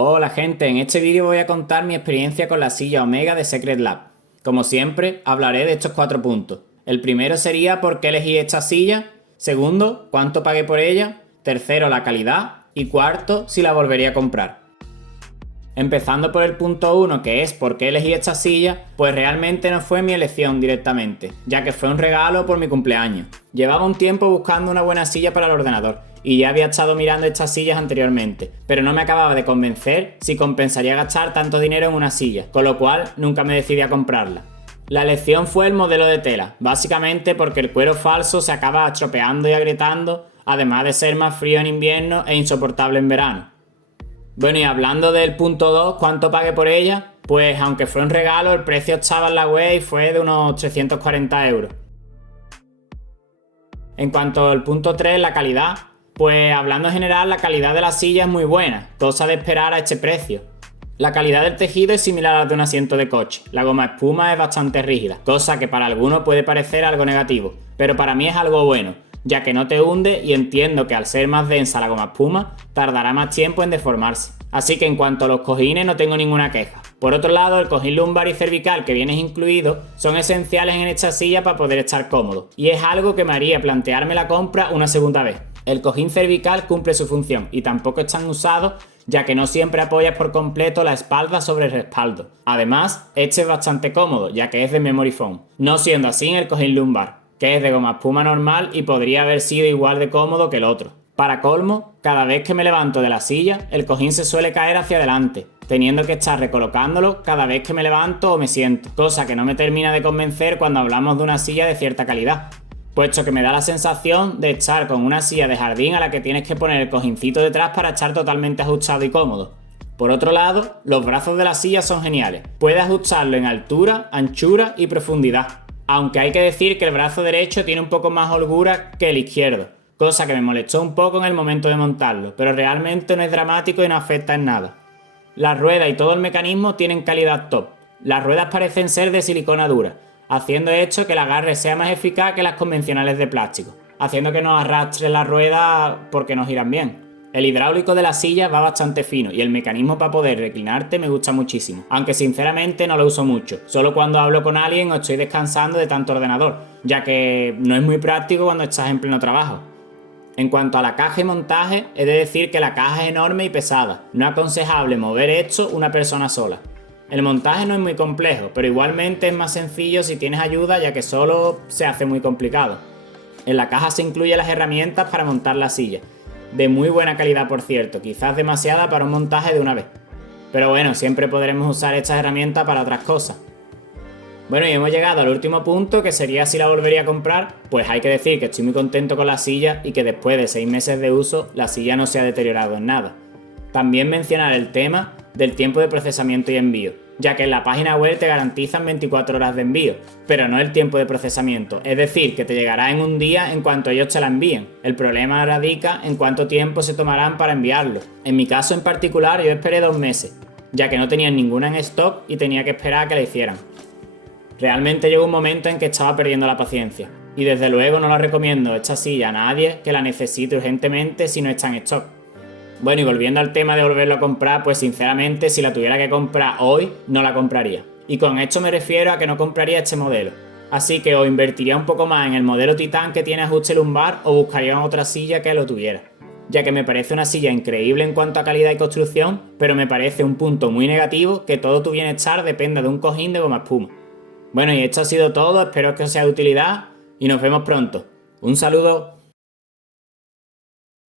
Hola gente, en este vídeo voy a contar mi experiencia con la silla Omega de Secretlab. Como siempre, hablaré de estos 4 puntos. El primero sería por qué elegí esta silla, segundo, cuánto pagué por ella, tercero, la calidad y cuarto, si la volvería a comprar. Empezando por el punto 1, que es por qué elegí esta silla, pues realmente no fue mi elección directamente, ya que fue un regalo por mi cumpleaños. Llevaba un tiempo buscando una buena silla para el ordenador, y ya había estado mirando estas sillas anteriormente, pero no me acababa de convencer si compensaría gastar tanto dinero en una silla, con lo cual nunca me decidí a comprarla. La elección fue el modelo de tela, básicamente porque el cuero falso se acaba estropeando y agrietando, además de ser más frío en invierno e insoportable en verano. Bueno, y hablando del punto 2, ¿cuánto pagué por ella? Pues aunque fue un regalo, el precio estaba en la web y fue de unos 340 euros. En cuanto al punto 3, la calidad, pues hablando en general, la calidad de la silla es muy buena, cosa de esperar a este precio. La calidad del tejido es similar a la de un asiento de coche, la goma espuma es bastante rígida, cosa que para algunos puede parecer algo negativo, pero para mí es algo bueno, ya que no te hunde y entiendo que al ser más densa la goma espuma, tardará más tiempo en deformarse. Así que en cuanto a los cojines no tengo ninguna queja. Por otro lado, el cojín lumbar y cervical que viene incluido son esenciales en esta silla para poder estar cómodo, y es algo que me haría plantearme la compra una segunda vez. El cojín cervical cumple su función y tampoco es tan usado, ya que no siempre apoyas por completo la espalda sobre el respaldo. Además, este es bastante cómodo, ya que es de memory foam, no siendo así en el cojín lumbar, que es de goma espuma normal y podría haber sido igual de cómodo que el otro. Para colmo, cada vez que me levanto de la silla, el cojín se suele caer hacia adelante, teniendo que estar recolocándolo cada vez que me levanto o me siento, cosa que no me termina de convencer cuando hablamos de una silla de cierta calidad, puesto que me da la sensación de estar con una silla de jardín a la que tienes que poner el cojincito detrás para estar totalmente ajustado y cómodo. Por otro lado, los brazos de la silla son geniales, puedes ajustarlo en altura, anchura y profundidad, aunque hay que decir que el brazo derecho tiene un poco más holgura que el izquierdo, cosa que me molestó un poco en el momento de montarlo, pero realmente no es dramático y no afecta en nada. Las ruedas y todo el mecanismo tienen calidad top. Las ruedas parecen ser de silicona dura, haciendo esto que el agarre sea más eficaz que las convencionales de plástico, haciendo que nos arrastre la rueda porque no giran bien. El hidráulico de la silla va bastante fino y el mecanismo para poder reclinarte me gusta muchísimo, aunque sinceramente no lo uso mucho, solo cuando hablo con alguien o estoy descansando de tanto ordenador, ya que no es muy práctico cuando estás en pleno trabajo. En cuanto a la caja y montaje, he de decir que la caja es enorme y pesada, no es aconsejable mover esto una persona sola. El montaje no es muy complejo, pero igualmente es más sencillo si tienes ayuda, ya que solo se hace muy complicado. En la caja se incluyen las herramientas para montar la silla, de muy buena calidad por cierto, quizás demasiada para un montaje de una vez. Pero bueno, siempre podremos usar estas herramientas para otras cosas. Bueno, y hemos llegado al último punto, que sería si la volvería a comprar. Pues hay que decir que estoy muy contento con la silla y que después de 6 meses de uso la silla no se ha deteriorado en nada. También mencionar el tema del tiempo de procesamiento y envío, ya que en la página web te garantizan 24 horas de envío, pero no el tiempo de procesamiento, es decir, que te llegará en un día en cuanto ellos te la envíen. El problema radica en cuánto tiempo se tomarán para enviarlo. En mi caso en particular yo esperé 2 meses, ya que no tenían ninguna en stock y tenía que esperar a que la hicieran. Realmente llegó un momento en que estaba perdiendo la paciencia, y desde luego no la recomiendo esta silla a nadie que la necesite urgentemente si no está en stock. Bueno, y volviendo al tema de volverlo a comprar, pues sinceramente si la tuviera que comprar hoy, no la compraría. Y con esto me refiero a que no compraría este modelo. Así que o invertiría un poco más en el modelo Titan que tiene ajuste lumbar o buscaría otra silla que lo tuviera, ya que me parece una silla increíble en cuanto a calidad y construcción, pero me parece un punto muy negativo que todo tu bienestar dependa de un cojín de goma espuma. Bueno, y esto ha sido todo, espero que os sea de utilidad y nos vemos pronto. Un saludo.